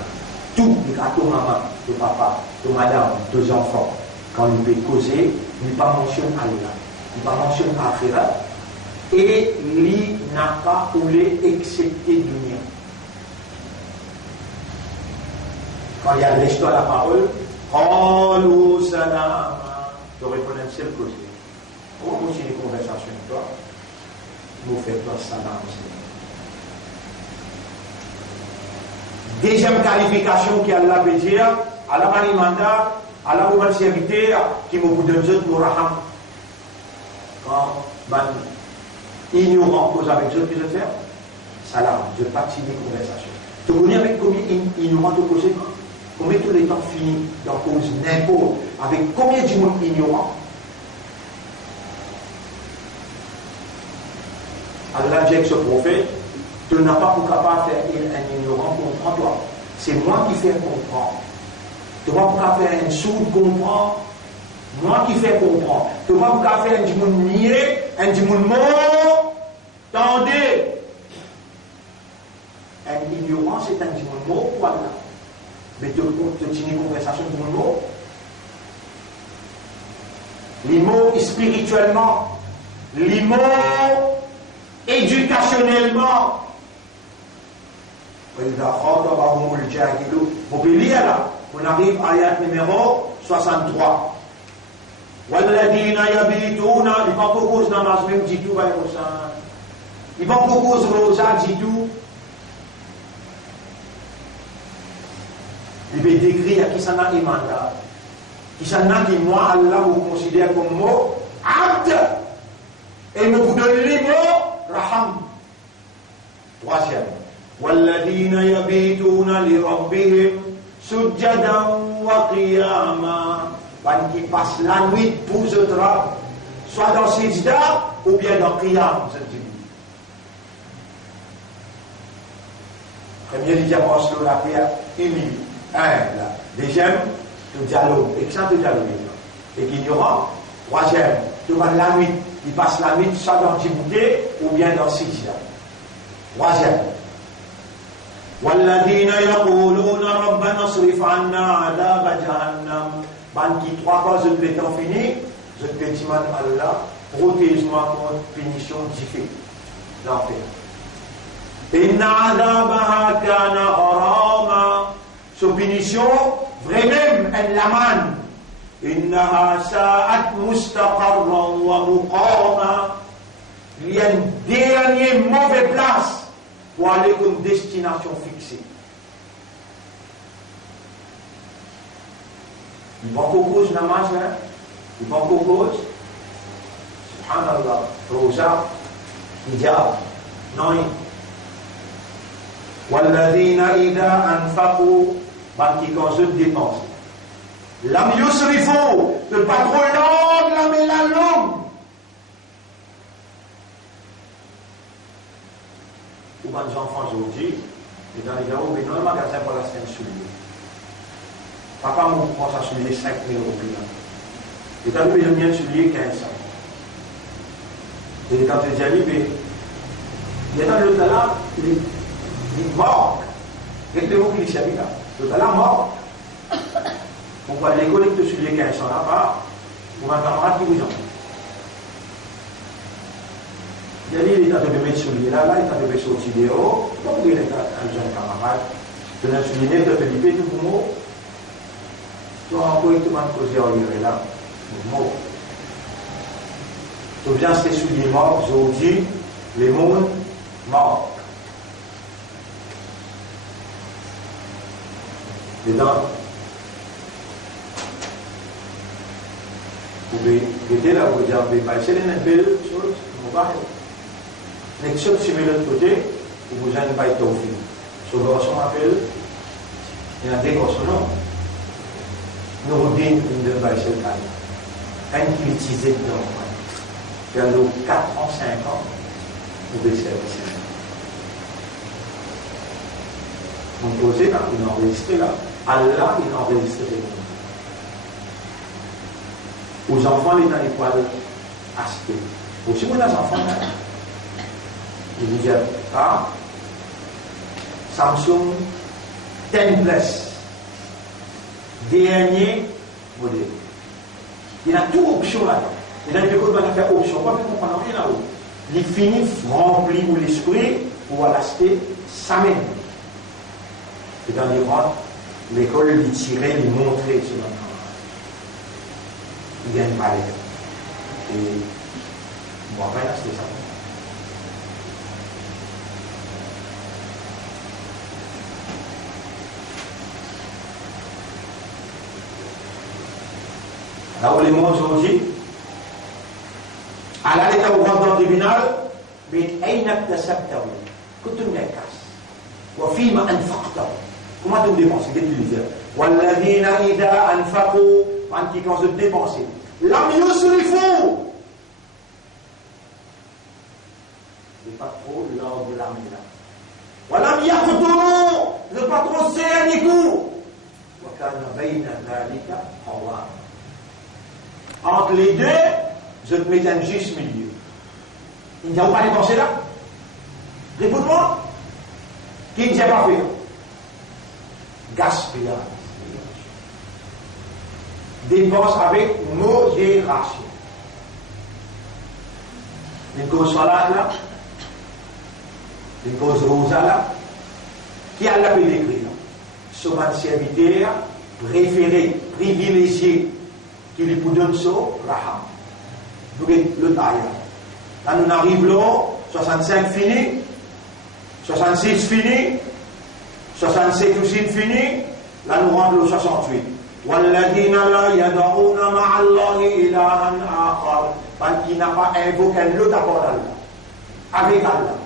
Tout, à ton maman, ton papa, ton madame, tes enfants, quand il peut causer, il pas mentionne Allah, il pas mentionne Akhirat, et il n'a pas voulu accepter dunya. Quand il y a l'histoire la parole, Qalu salama, tu réponds un seul côté. On continue une conversation avec toi, nous faisons toi salam. Deuxième qualification qui a la pédia, à la mani mandat, à la bonne serviteur, qui me vous donne nous raham. Quand man ignorant cause avec Dieu, que je fais, salam, je participe des conversations. Tu connais avec combien ignorant te poser? Combien tous les temps fini dans cause n'importe, avec combien de monde ignorant? Allah dit que ce prophète, tu n'as pas pour capable de faire un ignorant comprendre toi. C'est moi qui fais comprendre. Tu n'as pas pour capable faire un sourd comprendre. Moi qui fais comprendre. Tu n'as pas pour capable faire un dimoun nier, un dimoun mort. Tendez. Un ignorant, c'est un dimoun mort pour Allah. Mais tu tiens une conversation de dimoun mort. Les mots spirituellement. Les mots éducationnellement. Vous pouvez lire là, on arrive à l'ayat numéro 63. Walladina yabituna, il va propose namaz même dit tout, il va propose rosa dit tout. Il va décrire qui s'en a imaan, qui s'en a qui moi Allah vous considère comme mot abd, et me vous donne les mots raham. Troisième. والذين يبيتون لربهم سجدا وقياما, qui passent la nuit pour se travailler, soit dans sijda ou bien dans qiyam. Premier diamant sur la pierre, humile. Deuxième, le dialogue, excellent dialogue. Et ignorant. Troisième, tu vas la nuit, il passe la nuit soit dans Djibouti ou bien dans sijda. Troisième. والذين يقولون ربنا اصرف عنا عذاب جهنم, qui trois fois je te t'en fini, je te demande Allah, protège-moi contre punition difficile d'enfer. Inna عذابها كان غراما, cette punition vraiment elle l'aman. إنها ساءت مستقرا ومقاما, il y a une dernière mauvaise place pour aller comme destination fixée. Il va qu'on cause namaz, il va qu'on cause, subhanallah, rosa, hijab, non. Walladina ida anfaqu, qui quand je dépense. Lam yusrifu, de pas trop longue, la mais la longue. Ou quand les enfants aujourd'hui, et dans les garous, mais dans le magasin pour la semaine soulier. Papa m'a commencé à soulier 5 000 euros. Et dans le pays, je viens de soulier 1500. Et quand je dis à lui, il y a dans le talent, il est mort. Et le mot qu'il y a là, le talent mort. Pourquoi l'école est soulier 1500 là-bas, ou un camarade qui vous en. Il y a dit, il est à de mettre soulier là, il est à de mettre sortir dehors. Donc, il est un jeune camarade. Je l'ai souligné, de Felipe, tout le mot. Donc, encore, tout le monde posé en lieu là. Le mot. Donc, bien, ces souliers morts, aujourd'hui, les mondes, mort. Dedans, vous pouvez aider là, vous dire, c'est une belle chose, vous voyez. Mais sauf si vous de l'autre côté, vous n'avez pas été au film. Sur le son appel, il y a des causes, non. Nous revenons de baisser le cas. Un qui utilisait dedans, il y a 4 ans, 5 ans, vous baissez le cas. On posait là, il enregistrait là. Allah, il enregistrait les mondes. Aux enfants, il y a des poils aspects. Aussi, pour les enfants, ils vous disent, ah, Samsung 10 Plus, dernier modèle. Il y a toute option là. Il y a des choses qui faire option. Quoi que vous comprenez là-haut? Il finit rempli ou l'esprit pour l'acheter ça même. Et dans les rangs, l'école lui tirait, lui montrait ce moment. Il gagne pas les. Et moi, après, là, c'était ça. Là où les mots aujourd'hui, à la l'état où rentre dans le tribunal, mais aïe n'a pas d'acceptable. Que tu me casses. Ou fima anfaqta. Comment tu dépenses? D'utiliser. Walladina ida anfaqu, quand ils commencent de dépenser. La mieux sur les faux. C'est pas trop l'ordre de l'armée là. Voilà, yaqtulu, ne pas trop serrer les coups. Wa kana bayna dhalika qawam. Entre les deux, je te mets un juste milieu. Il n'y a pas dépensé là? Réponds-moi. Qui ne sait pas faire? Gaspillage. Dépense avec modération. Une cause salade là, une cause rosa là, qui a la pénétré là? Souvent serviteur, préféré, privilégié, qui lui donne ça, raham. Vous voyez le taille. Là, nous arrivons là, 65 fini, 66 fini, 67 aussi fini, là nous rentrons au 68. وَالَّذِينَ لَا يَدَعُونَ مَعَ اللَّهِ إِلَهًا آخَرَ, qui n'a pas invoqué l'autre à part d'Allah, avec Allah.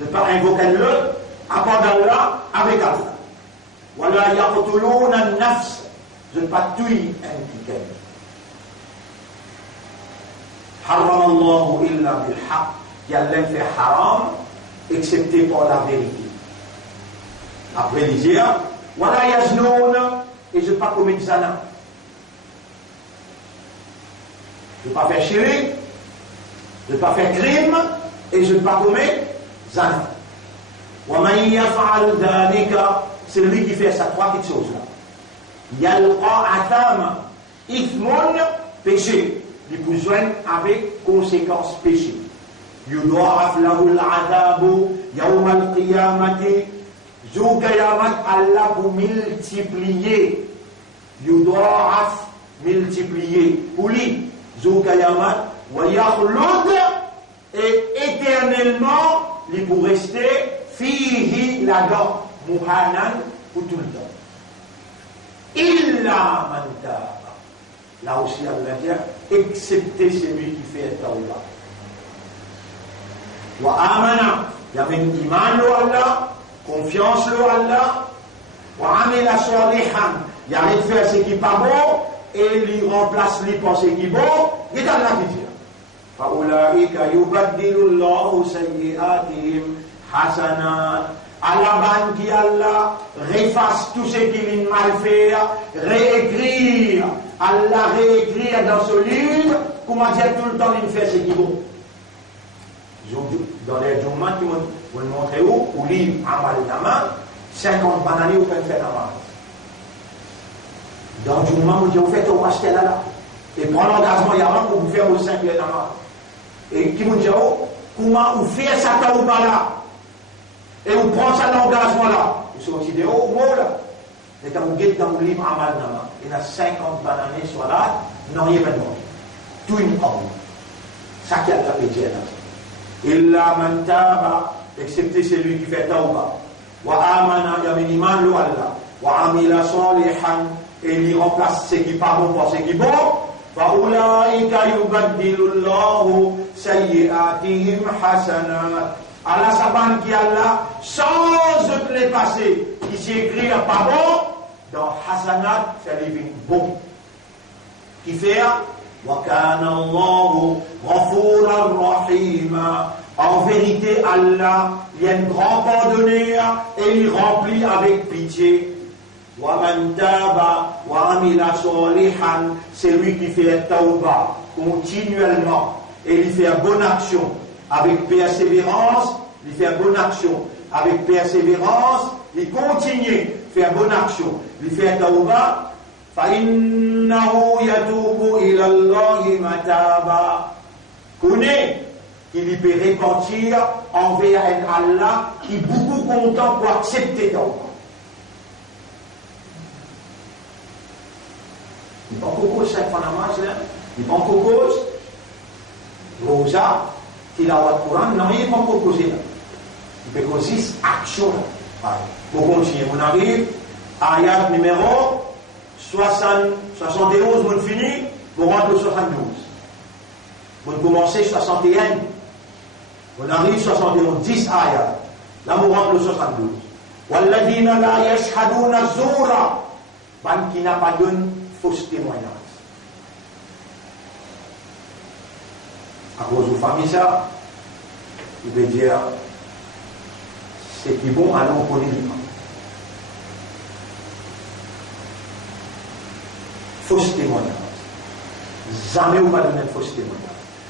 Ne pas invoquer l'autre à part d'Allah, avec Allah. وَلَا يَقْتُلُونَ النَّفْسَ, de ne pas tuer un piquet. حَرَّمَ اللَّهُ إِلَّا بِالْحَقِّ, qui a l'air fait haram, excepté pour la vérité. Après les dire, وَلَا يَزْنُونَ, et je ne vais pas commettre zana. Je ne vais pas faire chirik, je ne vais pas faire crime, et je ne vais pas commettre zana. وَمَنْ يَفْعَلْ ذَلِكَ, c'est lui qui fait ces trois petites choses-là. يَلْقَى أَثَامًا, إِثْمٌ, péché. Il peut joindre avec conséquence péché. يُضَاعَفْ لَهُ الْعَذَابُ يَوْمَ الْقِيَامَةِ, jour Qiyamah, Allah vous multiplier. Yudo'af, multiplier. Pour lui, jour Qiyamah, wa yakhlud, et éternellement, il pour rester, fihi là-dedans, muhanan, pour tout le temps. Illa man taba. Là aussi, Allah dit, excepté celui qui fait tawba. Wa amana, il y avait une iman au Allah, confiance le Allah, wa amila salihan, il arrête de faire ce qui n'est pas bon et lui remplace les pensées qui sont bon, il est dans la vie. Faulaika yubaddilu Allahu sayyi'atihim hasanat. Allah qui Allah réfasse tout ce qu'il a mal fait, réécrire. Allah réécrire dans ce livre, comment dire tout le temps il fait ce qui est bon. Dans les Jumma qui vous le montrez où livre Amal Nama, 50 bananes vous pouvez faire Amal. Dans Jumma, vous dites, vous faites au acheter là. Et prendre l'engagement, il y a un pour vous faire au 5 Amal. Et qui vous dit, comment vous faites ça ou pas là? Et vous prenez ça l'engagement là. Vous sortez de haut, mot là. Et quand vous guettez dans le livre Amal Nama, il y a 50 bananes sur là, non, il n'y a pas de monde. Tout une homme. Ça qui a la pétière là. Illa man taba, excepté celui qui fait tawba. Wa amana yaminiman lo Allah. Wa amila salihan, et il remplace ce qui pas bon par ce qui bon. Fa ulaika yubaddilullahu sayyi'atihim hasanat. Allah saban qui Allah, sans les passer, qui s'écrit pas bon, dans hasanat, c'est living bon. Qui fait wa kana Allahu ghafuran rahima. En vérité, Allah, il y a un grand pardonneur et il remplit avec pitié. Wa man taba wa amila salihan, c'est lui qui fait tauba continuellement et il fait une bonne action avec persévérance, il fait une bonne action avec persévérance, il continue faire bonne action, il fait tauba, fa innahu yatubu ila Allahi mataba. Connais qu'il peut repentir envers un Allah qui est beaucoup content pour accepter tauba. Il prend cause 5 fois namaz là, il prend cause rosa, tilawat Quran, non, il prend cause là. Il peut causer action là. Pour continuer, on arrive, ayat numéro 71, on finit, on rentre au 72. On commence 61, on arrive 71, 10 ayat. Là, on rentre au 72. Walladina la yashhaduna zura, ban qui n'a pas donné fausse témoignage. À cause de famille, ça, il veut dire, c'est qui bon, alors on connaît l'imam. Fausse témoignage. Jamais on va donner fausse témoignage.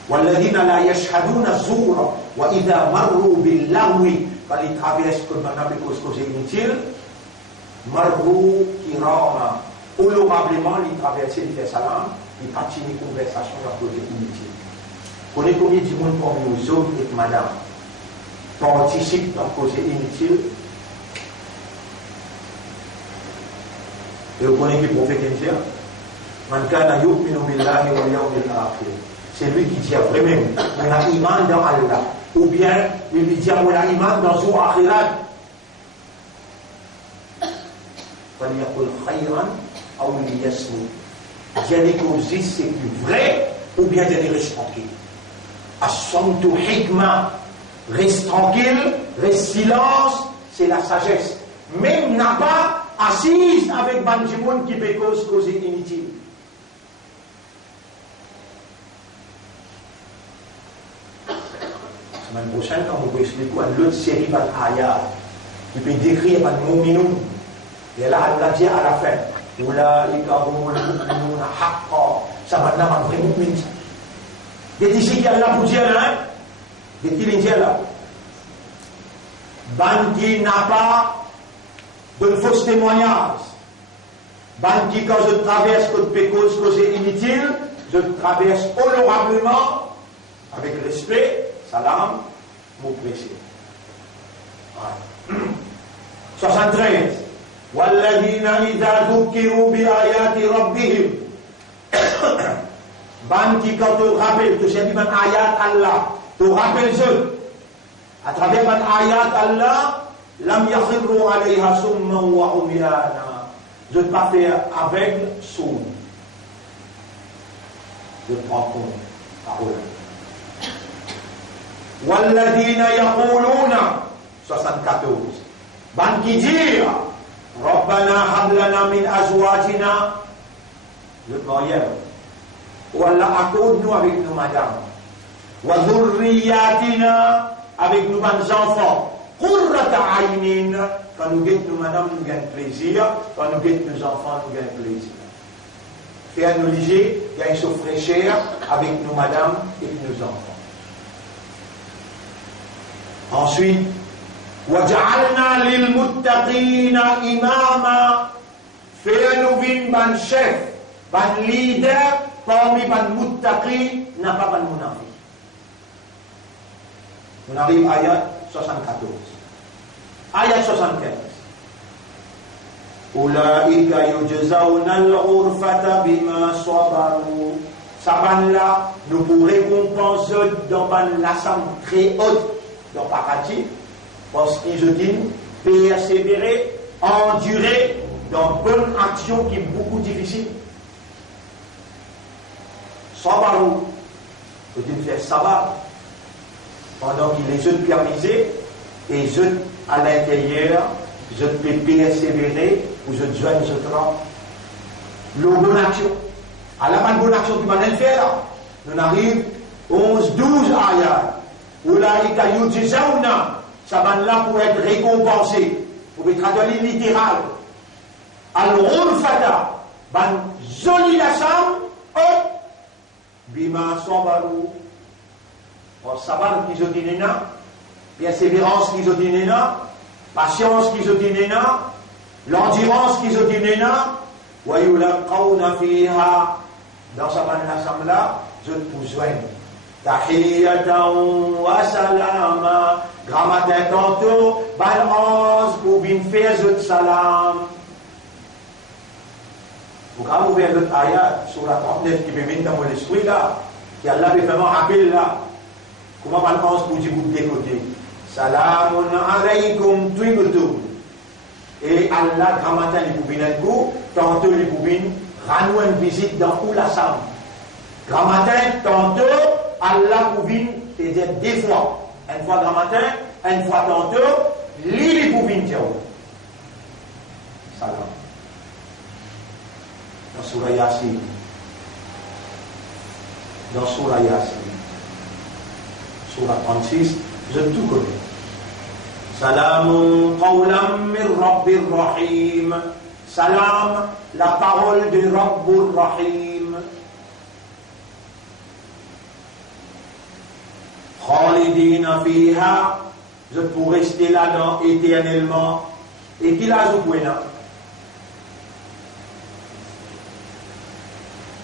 والذين لا يشهدون الزور وإذا مروا باللغو quand ils traversent comme on appelle cause inutile, marrou kirama. Honorablement, il traverse, il fait salam, il continue une conversation à cause inutile. Vous connaissez combien de monde parmi aux hommes et madame participent dans cause inutile? Et vous connaissez qui prophète dire? Man kana yu'minu billahi wal yawmil akhir. C'est lui qui dit vraiment, on a iman dans Allah. Ou bien, il lui dit, on a iman dans son akhirat. فليقل خيرا أو ليصمت. J'ai dit c'est plus vrai ou bien de rester tranquille. As-samtu hikma, reste tranquille, reste silence, c'est la sagesse. Même n'a pas assise avec Banjimoun qui peut causer inutile. La semaine prochaine, quand on peut expliquer une autre série d'ayat qui peut décrire un mu'minun. Et là, Allah dit à la fin, ça va être un vrai mu'min. Il y a ici qui est là pour dire, hein? Il y a qui est là. Ban qui n'a pas de faux témoignages. Ban qui, quand je traverse cause inutile, je traverse honorablement, avec respect, salam, mot pressé. 73. والذين إذا ذكروا بآيات ربهم ban qui quand tu rappelles tu sais ban ayat Allah tu rappelles eux à travers ban ayat Allah lam yakhru alayha summan wa umyana je ne pas faire aveugle sourd je prends compte parole والذين يقولون 74 ban qui dit ربنا هب لنا من أزواجنا le mariage ou Allah accorde-nous avec nos madames wa dhurriyatina avec nos enfants qurrata aynin quand nous guettons nos madames nous gagnons plaisir quand nous guettons nos enfants nous gagnons plaisir faire nous léger gagner sa fraîcheur avec nos madames et nos enfants ensuite وَجَعَلْنَا لِلْمُتَّقِينَ إِمَامًا faire-nous vin ban chef, ban leader parmi ban muttaqi n'a pas ban munafiq. On arrive à ayat 74. Ayat 75. أُولَٰئِكَ يُجْزَوْنَ الْغُرْفَةَ بِمَا صَبَرُوا. Saban là, nous pour récompenser dans ban la somme très haute dans paradis. parce qu'ils ont dit persévérer, endurer dans bonne action qui est beaucoup difficile. Sabarou, faut-il faire sabar pendant qu'il les autres permisés et les autres à l'intérieur, les autres peuvent persévérer ou les autres joignent les autres. L'eau bonne action. À la bonne action qui va le faire là, on arrive 11-12 ayats où là il y a eu ça va là pour être récompensé. Pour être traduit littéral. Al-Rul Fata, ban joli la sam, hop, bima sabaru, pour sabar qu'ils ont dit néna, persévérance qu'ils ont dit néna, patience qu'ils ont dit néna, l'endurance qu'ils ont dit néna, wa yulaqawna fiha, dans sa ban la sam là, je vous joigne. Tahiyatan wa salama, grand matin tantôt, balance pour bien faire zut salam. Vous quand vous ouvrir l'autre ayat sur la 39 qui me vient dans mon esprit là, qui a là vraiment rappel là, comment balance pour dire vous de côté. Salamun alaykum tuibtum. Et Allah grand matin les pouvez un coup, tantôt les pouvez rendre une visite dans où la sam. Grand matin tantôt Allah pouvine, c'est-à-dire deux fois. Une fois grand matin, une fois tantôt, l'île pouvine dire. Salam. Dans Surah Yasin. Dans Surah Yasin. Surah 36, je tout connais. Salamun qawlam min Rabbir Rahim. Salam, la parole de Rabbur Rahim. Khalidina fiha, je peux rester là-dedans éternellement. Et qui l'a joué là?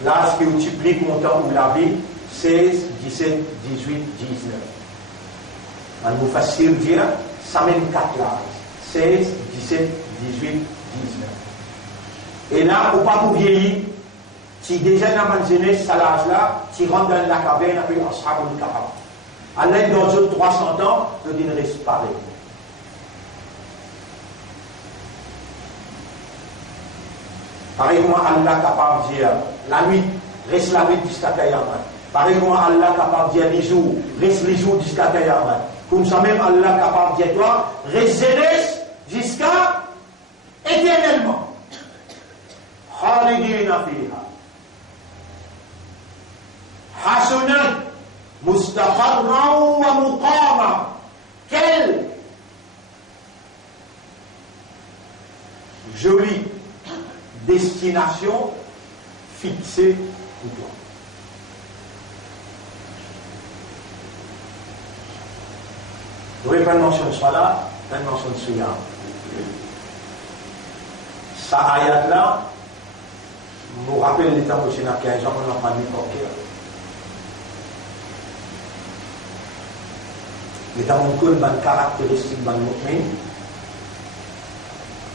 Là, ce que vous multipliez content ou la vie, 16, 17, 18, 19. On nous facile dire, ça mène 4 là. 16, 17, 18, 19. Et là, pour pas vous vieillir, si déjà dans ma jeunesse, ça l'âge là, tu rentres dans la caverne avec Ashabul Kahf. À l'aide dans les 300 ans, je dis ne reste pas pareil. Pareil comment Allah est capable de dire la nuit, reste la nuit jusqu'à Kayaman. Pareil comment Allah est capable de dire les jours, reste les jours jusqu'à Kayaman. Comme ça même Allah est capable de dire toi, reste jeunesse jusqu'à éternellement. Khalidina fiha. Hasunat. Mustaqarra wa muqama. Quelle jolie destination fixée pour toi. Vous n'aurez pas de mention de Salah, pas de mention de Siyam. Ça ayat là nous rappelle l'état où c'est à 15 ans qu'on n'a pas mis pour cœur. L'état où on a une caractéristique de mu'min,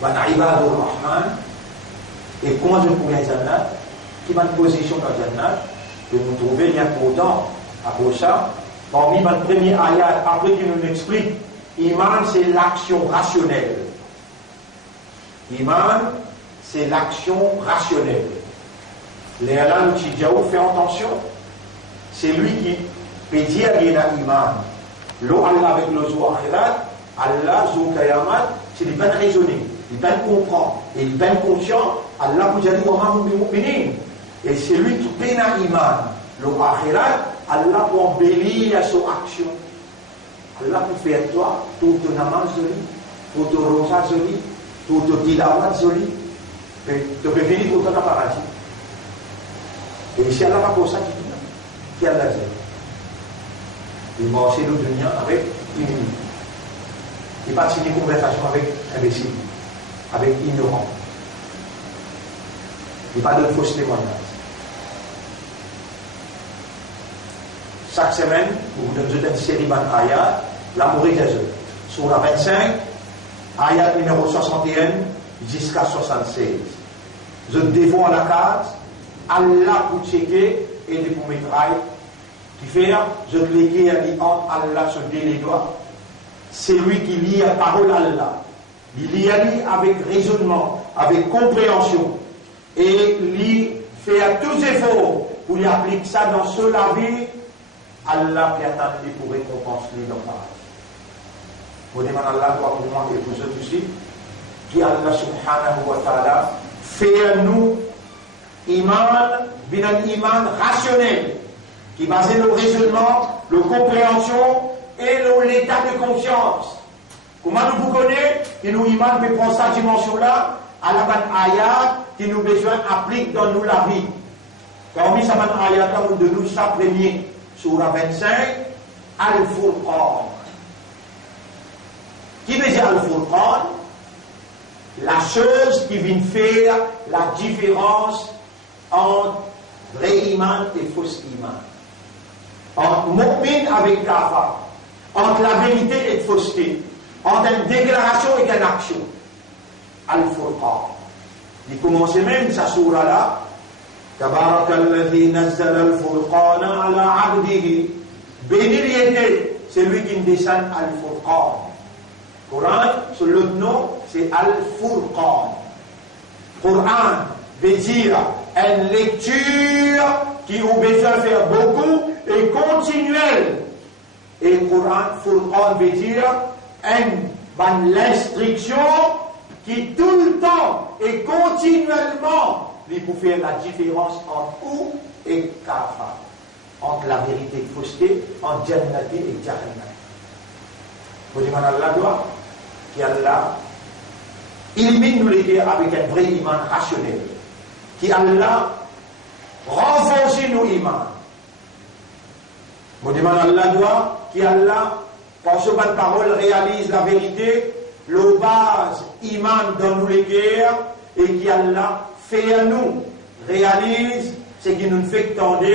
de ibadur rahman, et comment je pourrais un jannat, qui va une position dans le jannat, que nous trouvons bien pourtant à ça, parmi ma première ayat, après qu'il nous explique, iman c'est l'action rationnelle. Iman c'est l'action rationnelle. Les Allah nous dit, fais attention, c'est lui qui peut dire qu'il y a iman. L'eau Allah avec le zou akhirat, Allah zou kayamat, c'est des bonnes raisonner, des bonnes comprendre, et des bonnes conscients. Allah vous a dit, et c'est lui qui peine à iman. L'eau akhirat, Allah pour embellir son action. Allah pour faire toi, tout ton namaz joli, tout ton rosa joli, tout ton tilawat joli, tu peux venir pour ton paradis. Et ici, Allah va pour ça qui a la zèle. Il m'a aussi le dunya avec humilité. Il pas signé une conversation avec imbécile, avec ignorant. Il pas de fausse témoignage. Chaque semaine, vous vous donnez une série d'ayats, l'amour des œufs. Sur la 25, ayat numéro 61 jusqu'à 76. Je dévore la case, Allah pour checker et pour métraille. Qui fait, je cliquais à dire Allah se les doigts. c'est lui qui lit la parole d'Allah. Il lit avec raisonnement, avec compréhension. Et il fait tous efforts pour y appliquer ça dans la vie. Allah qui attend pour récompenser dans le paradis. Vous demandez Allah doit pour moi et pour ceux aussi, qui Allah subhanahu wa ta'ala fait à nous un iman rationnel, qui est basé sur le raisonnement, la compréhension et l'état de conscience. Comment nous vous connaissons, que nous iman peut prendre cette dimension-là, à la bonne ayat, qui nous besoin applique dans nous la vie. Quand on dit ça bonne ayat, on de nous ça premier, sur la 25, Al-Furqan. Qui veut dire Al-Furqan? La chose qui vient faire la différence entre vrai iman et faux iman. Entre mu'min avec kafar. Entre la vérité et la fausseté. Entre une déclaration et une action. Al-Furqan. Il commence même sa surah là. Tabarakalladhi nazzala al-Furqana ala abdihi. Béni l'était, c'est lui qui descend Al-Furqan. Coran, sur l'autre nom, c'est Al-Furqan. Coran veut dire une lecture qui a besoin de faire beaucoup et continuelle. Et Coran, Furqan veut dire une l'instruction qui tout le temps et continuellement lui pour faire la différence entre ou et kafa, entre la vérité et la fausseté, entre Jannati et Jahannam. Vous demandez à Allah doit qui Allah illumine nous les cœurs avec un vrai iman rationnel, qui Allah renforce nos imans. Vous demandez à Allah doit qui Allah par ce bonne parole réalise la vérité, le base iman dans nous les cœurs, et qui Allah fait à nous réalise ce qui nous fait tendre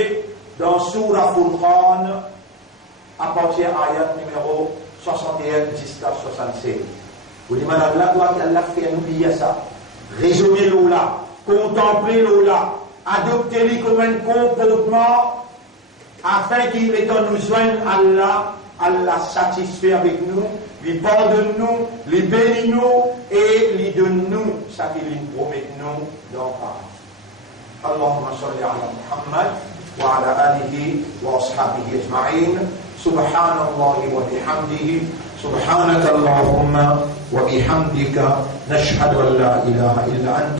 dans Surah Furqan à partir de l'ayat numéro 61 jusqu'à 76. Vous demandez à Allah doit qu'Allah fait à nous oublier ça, raisonner l'eau-là, contempler l'eau-là, adopter les comme un comportement afin qu'il est en nous joindre Allah. Allah satisfait avec nous, lui pardonne nous, lui bénit nous et lui donne nous ce qu'il nous promet nous dans le paradis. Allahumma salli ala Muhammad wa ala alihi wa ashabihi ajma'in. Subhanallahi wa bihamdihi. Subhanaka Allahumma wa bihamdika. Nashhadu an la ilaha illa anta.